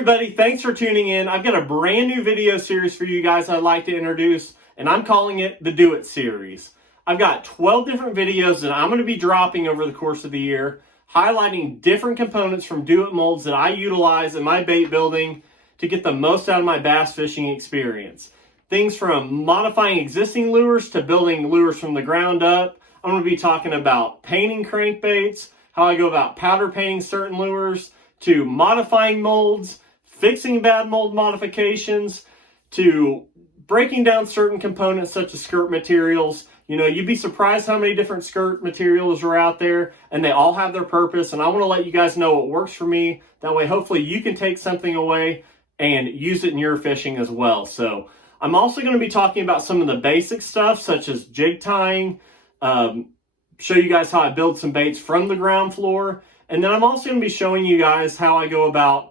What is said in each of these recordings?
everybody, thanks for tuning in. I've got a brand new video series for you guys I'd like to introduce, and I'm calling it the Do It series. I've got 12 different videos that I'm going to be dropping over the course of the year, highlighting different components from Do It molds that I utilize in my bait building to get the most out of my bass fishing experience. Things from modifying existing lures to building lures from the ground up. I'm going to be talking about painting crankbaits, how I go about powder painting certain lures, to modifying molds, fixing bad mold modifications, to breaking down certain components such as skirt materials. You know, you'd be surprised how many different skirt materials are out there, and they all have their purpose, and I want to let you guys know what works for me. That way, hopefully, you can take something away and use it in your fishing as well. So, I'm also going to be talking about some of the basic stuff, such as jig tying, show you guys how I build some baits from the ground floor, and then I'm also going to be showing you guys how I go about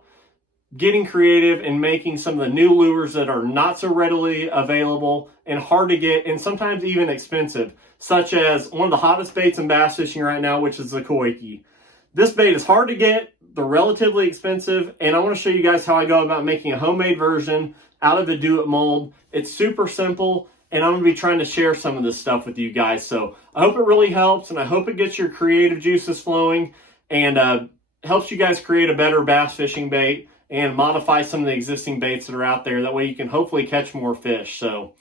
getting creative and making some of the new lures that are not so readily available and hard to get and sometimes even expensive, such as one of the hottest baits in bass fishing right now, which is the Koiki. This bait is hard to get, they're relatively expensive, and I want to show you guys how I go about making a homemade version out of the Do It mold. It's super simple, and I'm going to be trying to share some of this stuff with you guys. So I hope it really helps, and I hope it gets your creative juices flowing and helps you guys create a better bass fishing bait and modify some of the existing baits that are out there. That way you can hopefully catch more fish. So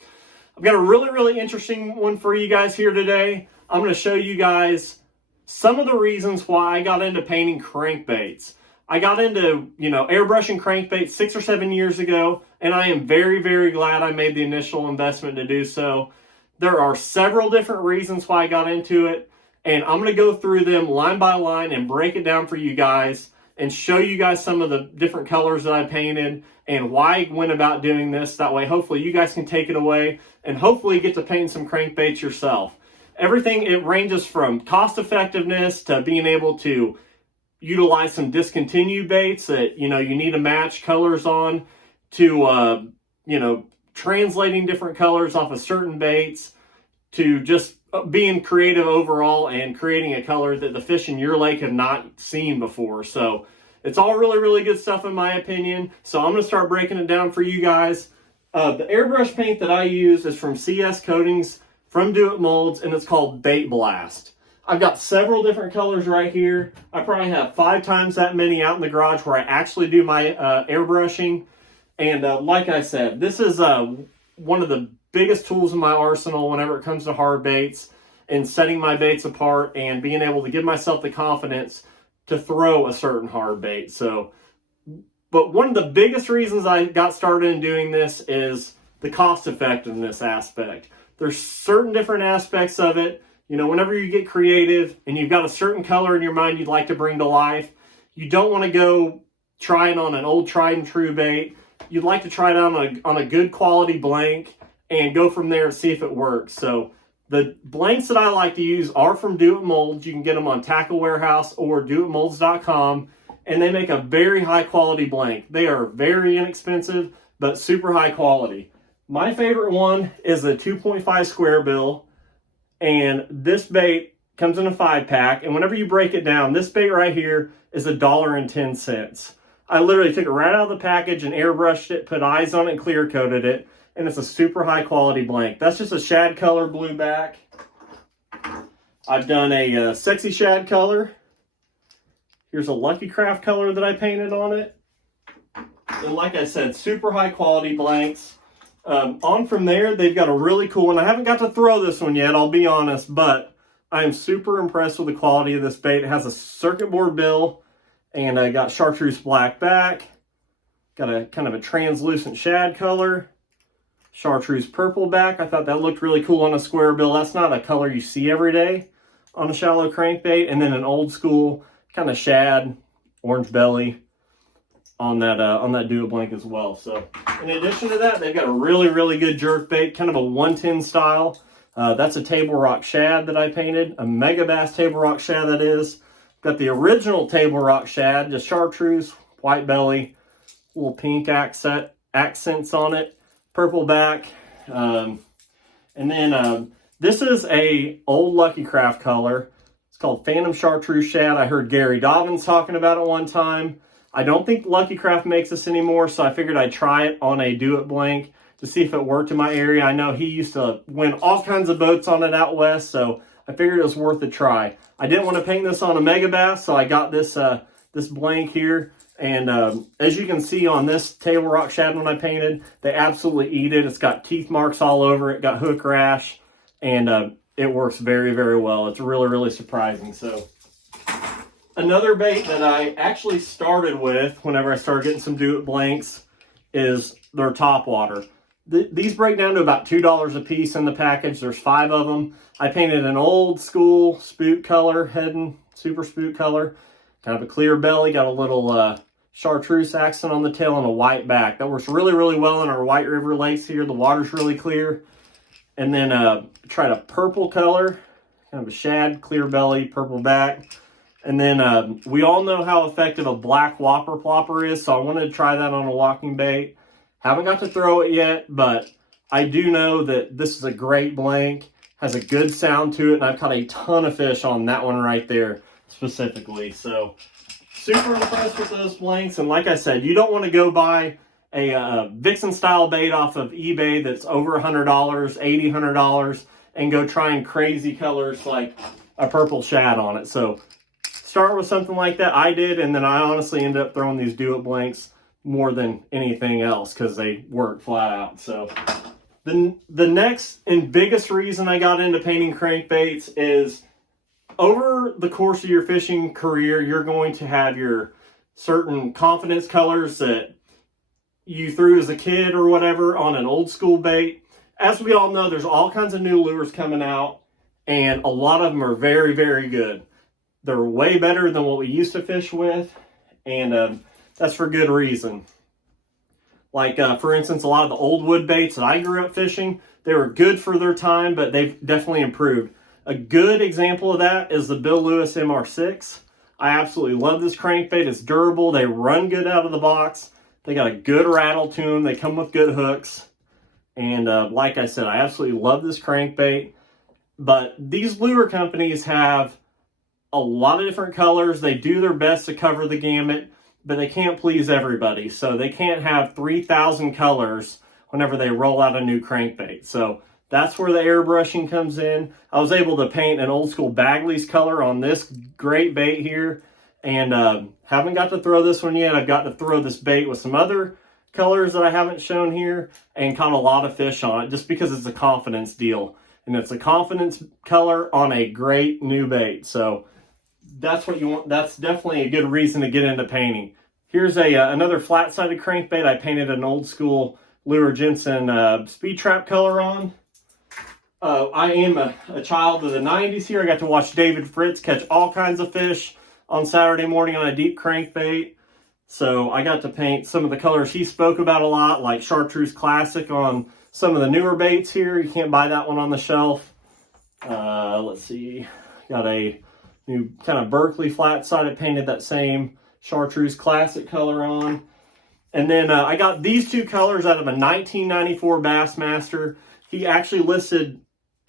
I've got a really interesting one for you guys here today. I'm going to show you guys some of the reasons why I got into painting crankbaits. I got into, airbrushing crankbaits 6 or 7 years ago, and I am very glad I made the initial investment to do so. There are several different reasons why I got into it, and I'm going to go through them line by line and break it down for you guys and show you guys some of the different colors that I painted and why I went about doing this. That way, hopefully, you guys can take it away and hopefully get to paint some crankbaits yourself. Everything, it ranges from cost effectiveness to being able to utilize some discontinued baits that, you need to match colors on, to, translating different colors off of certain baits, to just being creative overall and creating a color that the fish in your lake have not seen before. So it's all really good stuff in my opinion. So I'm going to start breaking it down for you guys. The airbrush paint that I use is from CS Coatings from Do It Molds, and it's called Bait Blast. I've got several different colors right here. I probably have 5 times that many out in the garage where I actually do my airbrushing. And like I said, this is one of the biggest tools in my arsenal whenever it comes to hard baits and setting my baits apart and being able to give myself the confidence to throw a certain hard bait. But one of the biggest reasons I got started in doing this is the cost effectiveness aspect. There's certain different aspects of it. Whenever you get creative and you've got a certain color in your mind you'd like to bring to life, you don't want to go try it on an old tried and true bait. You'd like to try it on a good quality blank and go from there and see if it works. So the blanks that I like to use are from Do It Molds. You can get them on Tackle Warehouse or doitmolds.com, and they make a very high quality blank. They are very inexpensive, but super high quality. My favorite one is the 2.5 square bill, and this bait comes in a 5-pack, and whenever you break it down, this bait right here is $1.10. I literally took it right out of the package and airbrushed it, put eyes on it, and clear coated it. And it's a super high quality blank. That's just a shad color blue back. I've done a sexy shad color. Here's a Lucky Craft color that I painted on it. And like I said, super high quality blanks. On from there, they've got a really cool one. I haven't got to throw this one yet, I'll be honest, but I am super impressed with the quality of this bait. It has a circuit board bill, and I got chartreuse black back. Got a kind of a translucent shad color. Chartreuse purple back. I thought that looked really cool on a square bill. That's not a color you see every day on a shallow crankbait. And then an old school kind of shad orange belly on that Do It blank as well. So in addition to that, they've got a really good jerk bait, kind of a 110 style. That's a Table Rock shad that I painted, a Megabass Table Rock shad that is. Got the original Table Rock shad, just chartreuse, white belly, little pink accents on it. Purple back, and then this is a old Lucky Craft color. It's called Phantom Chartreuse Shad. I heard Gary Dobbins talking about it one time. I don't think Lucky Craft makes this anymore, so I figured I'd try it on a Do It blank to see if it worked in my area. I know he used to win all kinds of boats on it out west, so I figured it was worth a try. I didn't want to paint this on a Megabass, so I got this this blank here. And as you can see on this Table Rock Shad one I painted, they absolutely eat it. It's got teeth marks all over it, got hook rash, and it works very, very well. It's really, really surprising. So another bait that I actually started with whenever I started getting some Do It blanks is their top water. These break down to about $2 a piece in the package. There's 5 of them. I painted an old school spook color, Heddon super spook color, kind of a clear belly, got a little chartreuse accent on the tail and a white back. That works really, really well in our White River lakes here. The water's really clear. And then tried a purple color, kind of a shad, clear belly, purple back. And then we all know how effective a black whopper plopper is, so I wanted to try that on a walking bait. Haven't got to throw it yet, but I do know that this is a great blank, has a good sound to it, and I've caught a ton of fish on that one right there specifically. So super impressed with those blanks. And like I said, you don't want to go buy a Vixen style bait off of eBay that's over $100, $80, $100, and go trying crazy colors like a purple shad on it. So start with something like that. I did, and then I honestly ended up throwing these Do It blanks more than anything else because they work flat out. So the next and biggest reason I got into painting crankbaits is over the course of your fishing career, you're going to have your certain confidence colors that you threw as a kid or whatever on an old school bait. As we all know, there's all kinds of new lures coming out, and a lot of them are very, very good. They're way better than what we used to fish with, and that's for good reason. Like, for instance, a lot of the old wood baits that I grew up fishing, they were good for their time, but they've definitely improved. A good example of that is the Bill Lewis MR6. I absolutely love this crankbait. It's durable. They run good out of the box. They got a good rattle to them. They come with good hooks. And like I said, I absolutely love this crankbait. But these lure companies have a lot of different colors. They do their best to cover the gamut, but they can't please everybody. So they can't have 3,000 colors whenever they roll out a new crankbait. So that's where the airbrushing comes in. I was able to paint an old school Bagley's color on this great bait here, and haven't got to throw this one yet. I've got to throw this bait with some other colors that I haven't shown here, and caught a lot of fish on it just because it's a confidence deal. And it's a confidence color on a great new bait. So that's what you want. That's definitely a good reason to get into painting. Here's another flat-sided crankbait I painted an old school Lure Jensen speed trap color on. I am a child of the 90s here. I got to watch David Fritz catch all kinds of fish on Saturday morning on a deep crankbait. So I got to paint some of the colors he spoke about a lot, like Chartreuse Classic on some of the newer baits here. You can't buy that one on the shelf. Let's see. Got a new kind of Berkeley flat-sided, painted that same Chartreuse Classic color on. And then I got these two colors out of a 1994 Bassmaster. He actually listed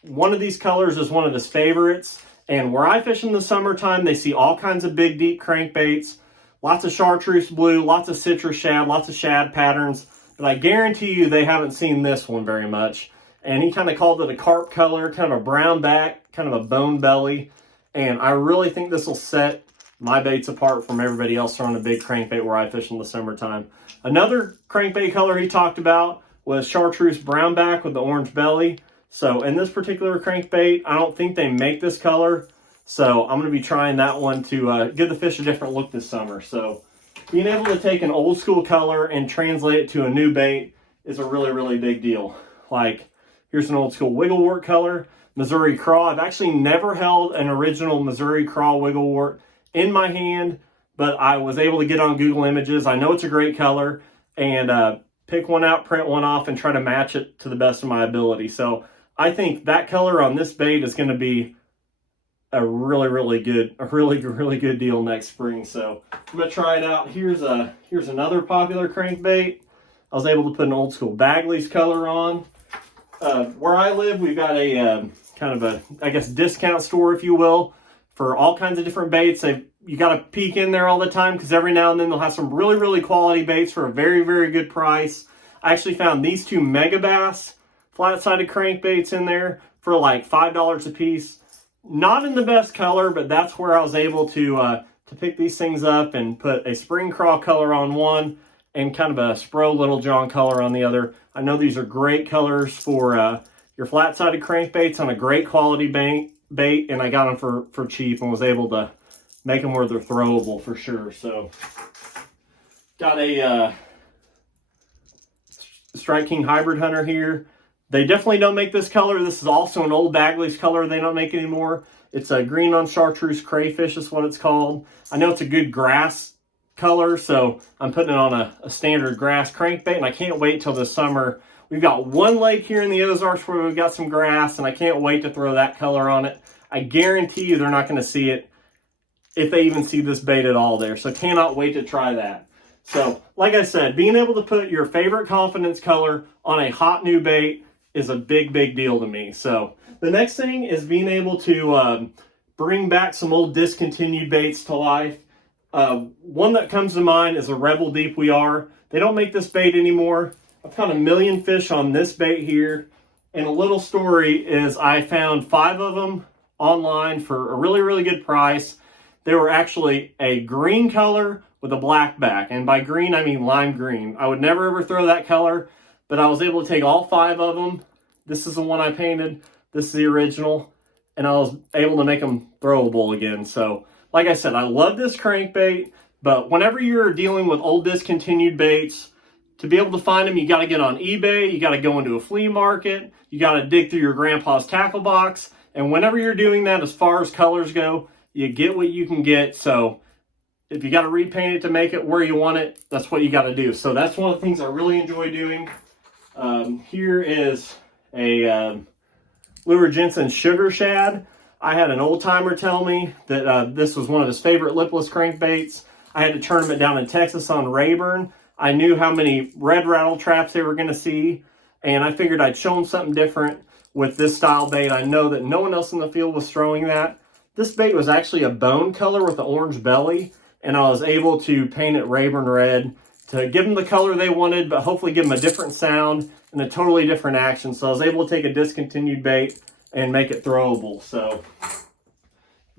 one of these colors as one of his favorites. And where I fish in the summertime, they see all kinds of big, deep crankbaits. Lots of chartreuse blue, lots of citrus shad, lots of shad patterns. But I guarantee you they haven't seen this one very much. And he kind of called it a carp color, kind of a brown back, kind of a bone belly. And I really think this will set my baits apart from everybody else throwing a big crankbait where I fish in the summertime. Another crankbait color he talked about was chartreuse brownback with the orange belly. So in this particular crankbait, I don't think they make this color. So I'm going to be trying that one to give the fish a different look this summer. So being able to take an old school color and translate it to a new bait is a really, really big deal. Like, here's an old school wigglewort color, Missouri Craw. I've actually never held an original Missouri Craw wigglewort in my hand, but I was able to get on Google Images. I know it's a great color, and pick one out, print one off, and try to match it to the best of my ability. So I think that color on this bait is going to be a really good deal next spring. So I'm going to try it out. Here's another popular crankbait. I was able to put an old school Bagley's color on. Where I live, we've got a kind of a, I guess, discount store, if you will, for all kinds of different baits. They've you got to peek in there all the time because every now and then they'll have some really, really quality baits for a very, very good price. I actually found these two Megabass flat-sided crankbaits in there for like $5 a piece. Not in the best color, but that's where I was able to pick these things up and put a spring craw color on one and kind of a Spro Little John color on the other. I know these are great colors for your flat-sided crankbaits on a great quality bait, and I got them for cheap and was able to make them where they're throwable for sure. So got a Strike King Hybrid Hunter here. They definitely don't make this color. This is also an old Bagley's color they don't make anymore. It's a green on chartreuse crayfish is what it's called. I know it's a good grass color, so I'm putting it on a standard grass crankbait, and I can't wait till this summer. We've got one lake here in the Ozarks where we've got some grass, and I can't wait to throw that color on it. I guarantee you they're not going to see it if they even see this bait at all there, so cannot wait to try that. So, like I said, being able to put your favorite confidence color on a hot new bait is a big, big deal to me. So, the next thing is being able to bring back some old discontinued baits to life. One that comes to mind is a Rebel Deep We Are. They don't make this bait anymore. I've caught a million fish on this bait here. And a little story is I found 5 of them online for a really, really good price. They were actually a green color with a black back. And by green, I mean lime green. I would never ever throw that color, but I was able to take all 5 of them. This is the one I painted. This is the original. And I was able to make them throwable again. So, like I said, I love this crankbait, but whenever you're dealing with old discontinued baits, to be able to find them, you got to get on eBay, you got to go into a flea market, you got to dig through your grandpa's tackle box, and whenever you're doing that, as far as colors go, you get what you can get. So if you got to repaint it to make it where you want it, that's what you got to do. So that's one of the things I really enjoy doing. Here is a Lure Jensen Sugar Shad. I had an old timer tell me that this was one of his favorite lipless crankbaits. I had to tournament down in Texas on Rayburn. I knew how many red rattle traps they were going to see, and I figured I'd show them something different with this style bait. I know that no one else in the field was throwing that. This bait was actually a bone color with an orange belly, and I was able to paint it Rayburn red to give them the color they wanted, but hopefully give them a different sound and a totally different action. So I was able to take a discontinued bait and make it throwable. So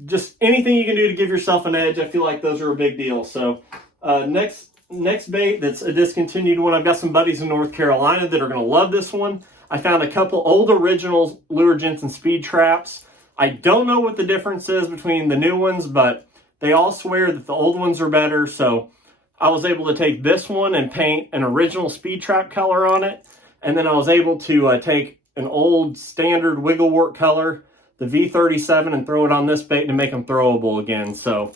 just anything you can do to give yourself an edge, I feel like those are a big deal. So next bait that's a discontinued one, I've got some buddies in North Carolina that are going to love this one. I found a couple old original Lure Jensen speed traps. I don't know what the difference is between the new ones, but they all swear that the old ones are better. So I was able to take this one and paint an original speed trap color on it. And then I was able to take an old standard Wigglewort color, the V37, and throw it on this bait to make them throwable again. So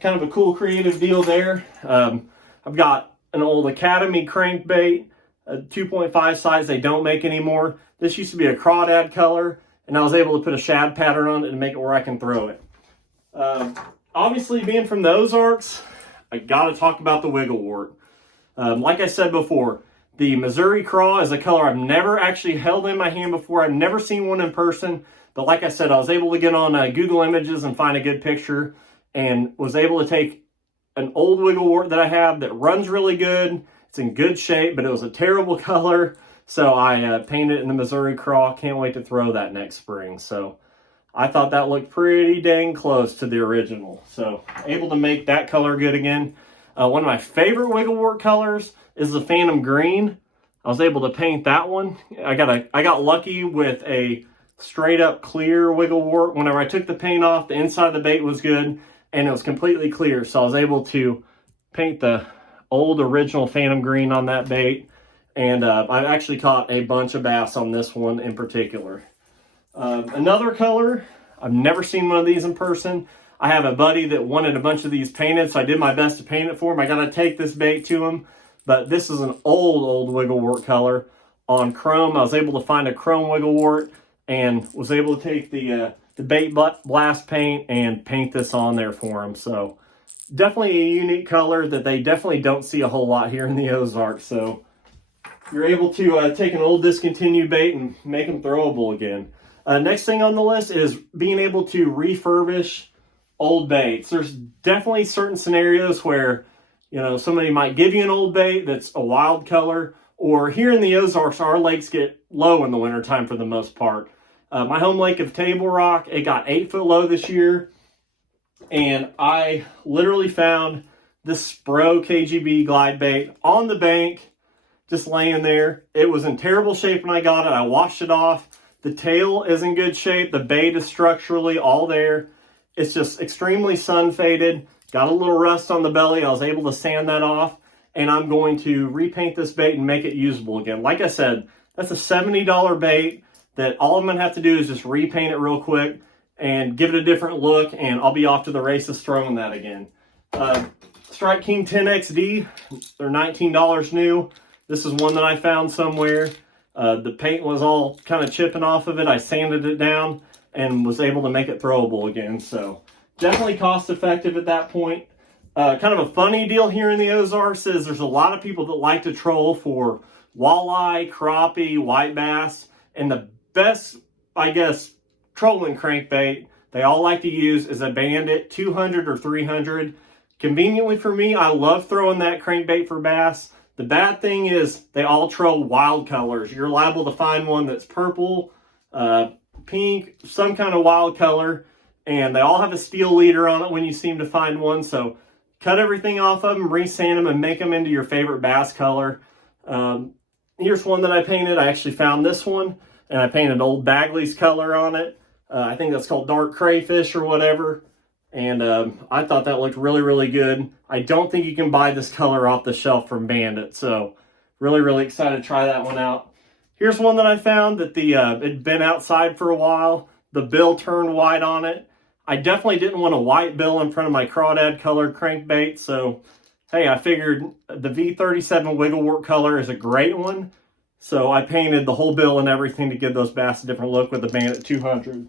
kind of a cool creative deal there. I've got an old Academy crankbait, a 2.5 size they don't make anymore. This used to be a crawdad color, and I was able to put a shad pattern on it and make it where I can throw it. Obviously, being from the Ozarks, I got to talk about the Wigglewort. Like I said before, the Missouri Craw is a color I've never actually held in my hand before. I've never seen one in person, but like I said, I was able to get on Google Images and find a good picture, and was able to take an old Wigglewort that I have that runs really good. It's in good shape, but it was a terrible color. So I painted it in the Missouri Craw. Can't wait to throw that next spring. So I thought that looked pretty dang close to the original. So able to make that color good again. One of my favorite Wigglewort colors is the Phantom Green. I was able to paint that one. I got lucky with a straight up clear Wigglewort. Whenever I took the paint off, the inside of the bait was good, and it was completely clear. So I was able to paint the old original Phantom Green on that bait. And I actually caught a bunch of bass on this one in particular. Another color, I've never seen one of these in person. I have a buddy that wanted a bunch of these painted, so I did my best to paint it for him. I got to take this bait to him. But this is an old Wigglewort color on chrome. I was able to find a chrome Wigglewort and was able to take the bait blast paint and paint this on there for him. So definitely a unique color that they definitely don't see a whole lot here in the Ozarks. So you're able to take an old discontinued bait and make them throwable again. Next thing on the list is being able to refurbish old baits. There's definitely certain scenarios where, you know, somebody might give you an old bait that's a wild color, or here in the Ozarks, our lakes get low in the wintertime for the most part. My home lake of Table Rock, it got 8 foot low this year, and I literally found this Spro KGB glide bait on the bank, just laying there. It was in terrible shape when I got it. I washed it off. The tail is in good shape. The bait is structurally all there. It's just extremely sun faded. Got a little rust on the belly. I was able to sand that off, and I'm going to repaint this bait and make it usable again. Like I said, that's a $70 bait that all I'm going to have to do is just repaint it real quick and give it a different look, and I'll be off to the races throwing that again. Strike King 10XD, they're $19 new. This is one that I found somewhere. The paint was all kind of chipping off of it. I sanded it down and was able to make it throwable again. So definitely cost effective at that point. Kind of a funny deal here in the Ozarks is there's a lot of people that like to troll for walleye, crappie, white bass, and the best, I guess, trolling crankbait they all like to use is a Bandit 200 or 300. Conveniently for me, I love throwing that crankbait for bass. The bad thing is they all troll wild colors. You're liable to find one that's purple, pink, some kind of wild color, and they all have a steel leader on it when you seem to find one. So cut everything off of them, resand them, and make them into your favorite bass color. Here's one that I painted. I actually found this one, and I painted Old Bagley's color on it. I think that's called Dark Crayfish or whatever. And I thought that looked really, really good. I don't think you can buy this color off the shelf from Bandit. So really, really excited to try that one out. Here's one that I found that it'd been outside for a while. The bill turned white on it. I definitely didn't want a white bill in front of my crawdad colored crankbait. So, hey, I figured the V37 Wigglewort color is a great one. So I painted the whole bill and everything to give those bass a different look with the Bandit 200.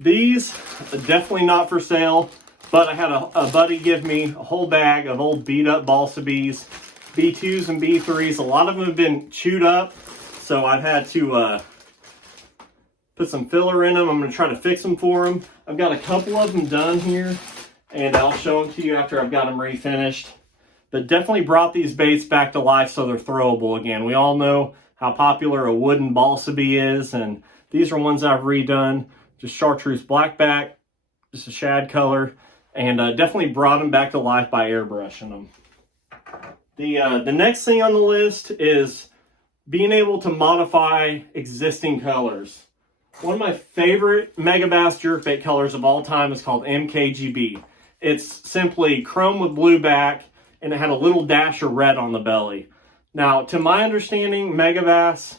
These are definitely not for sale, but I had a buddy give me a whole bag of old beat up balsa bees, B2s and B3s. A lot of them have been chewed up, so I've had to put some filler in them. I'm going to try to fix them for them. I've got a couple of them done here, and I'll show them to you after I've got them refinished. But definitely brought these baits back to life so they're throwable again. We all know how popular a wooden balsa bee is, and these are ones I've redone. Just chartreuse blackback, just a shad color, and definitely brought them back to life by airbrushing them. The next thing on the list is being able to modify existing colors. One of my favorite Megabass jerkbait colors of all time is called MKGB. It's simply chrome with blue back, and it had a little dash of red on the belly. Now, to my understanding, Megabass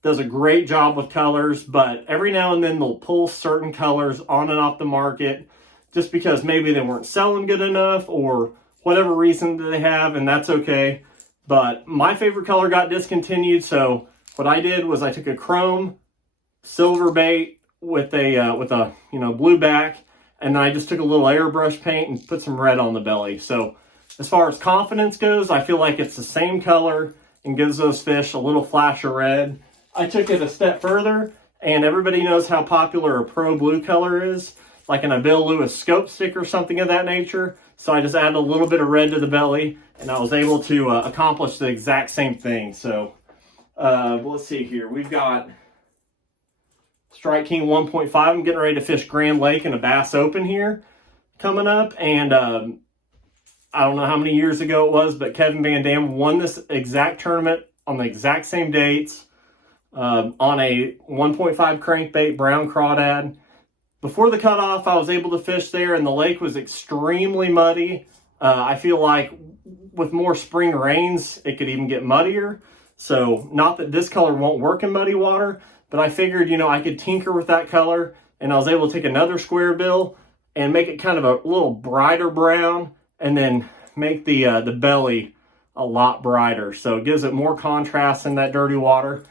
does a great job with colors, but every now and then they'll pull certain colors on and off the market just because maybe they weren't selling good enough or whatever reason that they have, and that's okay. But my favorite color got discontinued, so what I did was I took a chrome silver bait with a blue back, and I just took a little airbrush paint and put some red on the belly. So as far as confidence goes, I feel like it's the same color and gives those fish a little flash of red. I took it a step further, and everybody knows how popular a pro blue color is, like in a Bill Lewis scope stick or something of that nature. So I just added a little bit of red to the belly, and I was able to accomplish the exact same thing. So let's see here. We've got Strike King 1.5. I'm getting ready to fish Grand Lake in a Bass Open here coming up, and I don't know how many years ago it was, but Kevin Van Dam won this exact tournament on the exact same dates. On a 1.5 crankbait brown crawdad. Before the cutoff, I was able to fish there, and the lake was extremely muddy. I feel like with more spring rains, it could even get muddier. So not that this color won't work in muddy water, but I figured, I could tinker with that color, and I was able to take another square bill and make it kind of a little brighter brown, and then make the belly a lot brighter. So it gives it more contrast in that dirty water.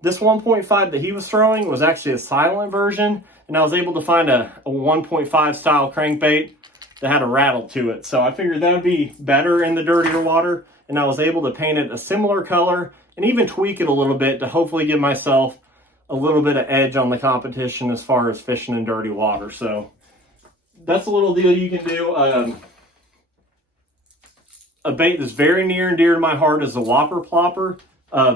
This 1.5 that he was throwing was actually a silent version, and I was able to find a 1.5 style crankbait that had a rattle to it. So I figured that would be better in the dirtier water, and I was able to paint it a similar color and even tweak it a little bit to hopefully give myself a little bit of edge on the competition as far as fishing in dirty water. So that's a little deal you can do. A bait that's very near and dear to my heart is the Whopper Plopper.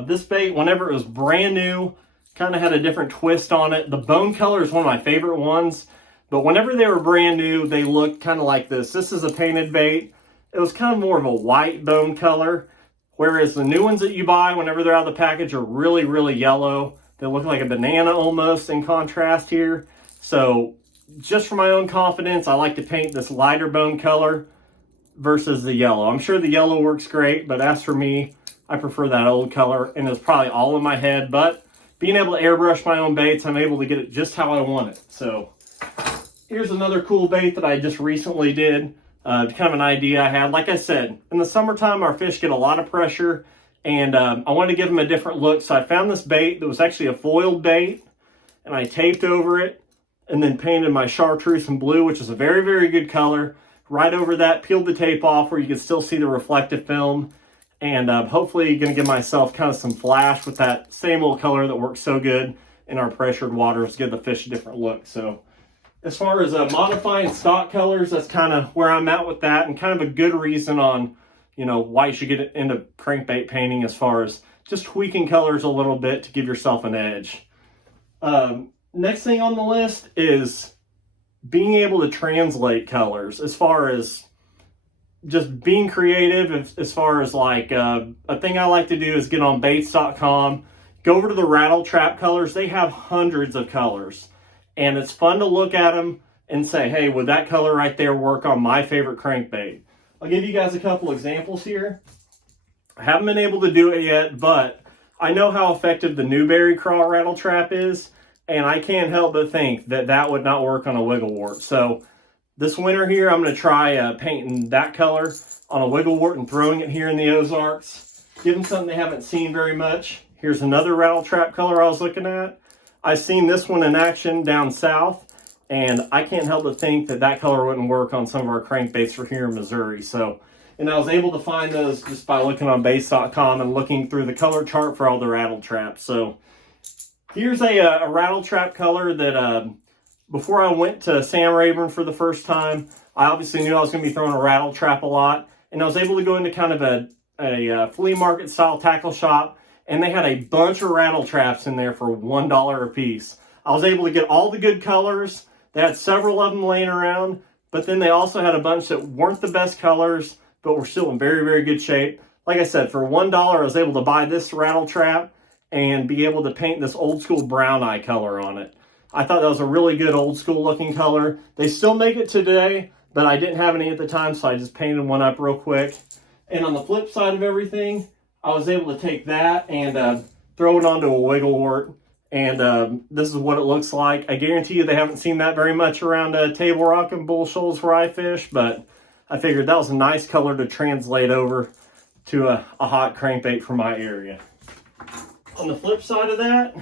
This bait, whenever it was brand new, kind of had a different twist on it. The bone color is one of my favorite ones, but whenever they were brand new, they looked kind of like this. This is a painted bait. It was kind of more of a white bone color, whereas the new ones that you buy, whenever they're out of the package, are really, really yellow. They look like a banana almost in contrast here. So just for my own confidence, I like to paint this lighter bone color versus the yellow. I'm sure the yellow works great, but as for me, I prefer that old color, and it's probably all in my head, but being able to airbrush my own baits, I'm able to get it just how I want it. So here's another cool bait that I just recently did. Kind of an idea I had. Like I said, in the summertime, our fish get a lot of pressure, and I wanted to give them a different look. So I found this bait that was actually a foiled bait, and I taped over it and then painted my chartreuse in blue, which is a very, very good color. Right over that, peeled the tape off where you can still see the reflective film. And hopefully going to give myself kind of some flash with that same old color that works so good in our pressured waters, give the fish a different look. So as far as modifying stock colors, that's kind of where I'm at with that, and kind of a good reason on, you know, why you should get into crankbait painting, as far as just tweaking colors a little bit to give yourself an edge. Next thing on the list is being able to translate colors, as far as just being creative. As far as like a thing I like to do is get on baits.com, go over to the rattle trap colors. They have hundreds of colors, and it's fun to look at them and say, hey, would that color right there work on my favorite crankbait? I'll give you guys a couple examples here. I haven't been able to do it yet, but I know how effective the Newberry Craw rattle trap is, and I can't help but think that that would not work on a wigglewort. So this winter here, I'm going to try painting that color on a wigglewort and throwing it here in the Ozarks. Give them something they haven't seen very much. Here's another rattle trap color I was looking at. I've seen this one in action down south, and I can't help but think that that color wouldn't work on some of our crankbaits for here in Missouri. So, and I was able to find those just by looking on baits.com and looking through the color chart for all the rattle traps. So here's a rattle trap color that before I went to Sam Rayburn for the first time, I obviously knew I was going to be throwing a rattle trap a lot, and I was able to go into kind of a flea market style tackle shop, and they had a bunch of rattle traps in there for $1 a piece. I was able to get all the good colors. They had several of them laying around, but then they also had a bunch that weren't the best colors, but were still in very, very good shape. Like I said, for $1, I was able to buy this rattle trap and be able to paint this old school brown eye color on it. I thought that was a really good old school looking color. They still make it today, but I didn't have any at the time, so I just painted one up real quick. And on the flip side of everything, I was able to take that and throw it onto a wigglewort. And this is what it looks like. I guarantee you they haven't seen that very much around Table Rock and Bull Shoals where I fish, but I figured that was a nice color to translate over to a hot crankbait for my area. On the flip side of that,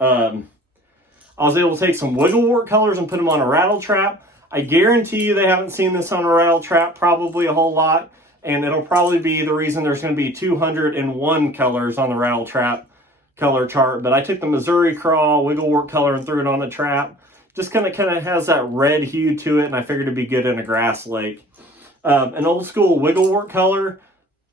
I was able to take some wigglewort colors and put them on a rattle trap. I guarantee you they haven't seen this on a rattle trap probably a whole lot, and it'll probably be the reason there's going to be 201 colors on the rattle trap color chart. But I took the Missouri Craw wigglewort color and threw it on the trap. Just kind of has that red hue to it, and I figured it'd be good in a grass lake. An old school wigglewort color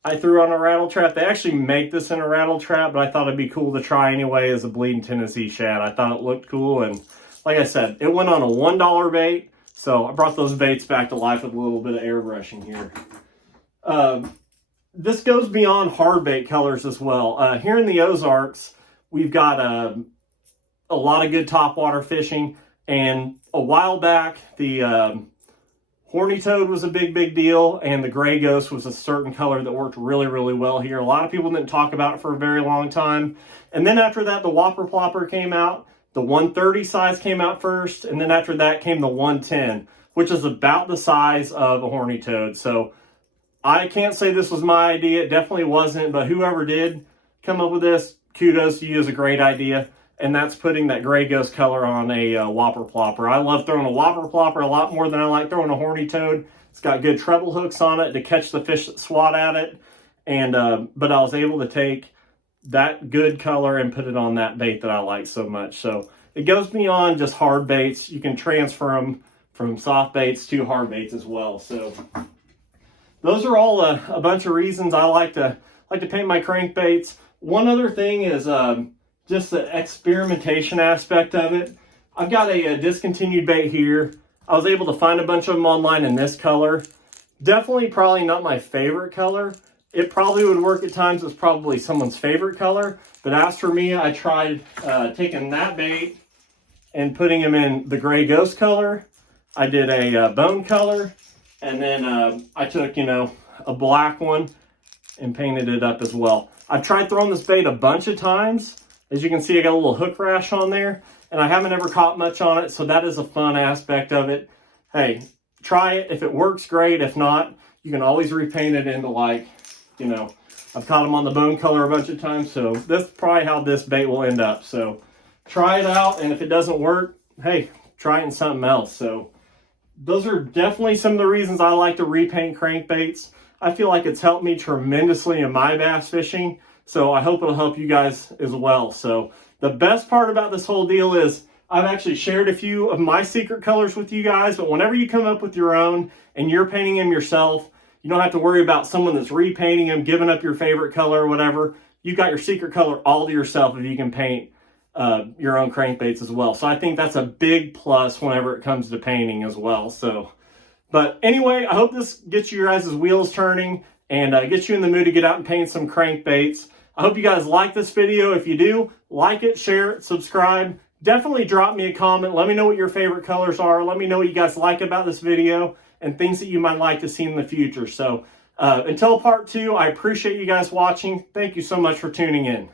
I threw on a rattle trap. They actually make this in a rattle trap, but I thought it'd be cool to try anyway as a bleeding Tennessee shad. I thought it looked cool, and like I said, it went on a $1 bait, so I brought those baits back to life with a little bit of airbrushing here. This goes beyond hard bait colors as well. Here in the Ozarks, we've got a lot of good topwater fishing, and a while back, the horny toad was a big deal, and the gray ghost was a certain color that worked really, really well here. A lot of people didn't talk about it for a very long time. And then after that, the Whopper Plopper came out. The 130 size came out first, and then after that came the 110, which is about the size of a horny toad. So I can't say this was my idea. It definitely wasn't, but whoever did come up with this, kudos to you. It's a great idea. And that's putting that gray ghost color on a Whopper Plopper. I love throwing a Whopper Plopper a lot more than I like throwing a horny toad. It's got good treble hooks on it to catch the fish that swat at it. And but I was able to take that good color and put it on that bait that I like so much. So it goes beyond just hard baits. You can transfer them from soft baits to hard baits as well. So those are all a bunch of reasons I like to paint my crankbaits. One other thing is just the experimentation aspect of it. I've got a discontinued bait here. I was able to find a bunch of them online in this color. Definitely probably not my favorite color. It probably would work at times. It's probably someone's favorite color. But as for me, I tried taking that bait and putting him in the gray ghost color. I did a bone color. And then I took, a black one and painted it up as well. I've tried throwing this bait a bunch of times. As you can see, I got a little hook rash on there. And I haven't ever caught much on it. So that is a fun aspect of it. Hey, try it. If it works, great. If not, you can always repaint it into I've caught them on the bone color a bunch of times. So this is probably how this bait will end up. So try it out. And if it doesn't work, hey, try it in something else. So those are definitely some of the reasons I like to repaint crankbaits. I feel like it's helped me tremendously in my bass fishing. So I hope it'll help you guys as well. So the best part about this whole deal is I've actually shared a few of my secret colors with you guys, but whenever you come up with your own and you're painting them yourself, you don't have to worry about someone that's repainting them, giving up your favorite color or whatever. You got your secret color all to yourself if you can paint your own crankbaits as well. So I think that's a big plus whenever it comes to painting as well. So, but anyway, I hope this gets you guys' wheels turning and gets you in the mood to get out and paint some crankbaits. I hope you guys like this video. If you do, like it, share it, subscribe. Definitely drop me a comment. Let me know what your favorite colors are. Let me know what you guys like about this video and things that you might like to see in the future. So until part 2, I appreciate you guys watching. Thank you so much for tuning in.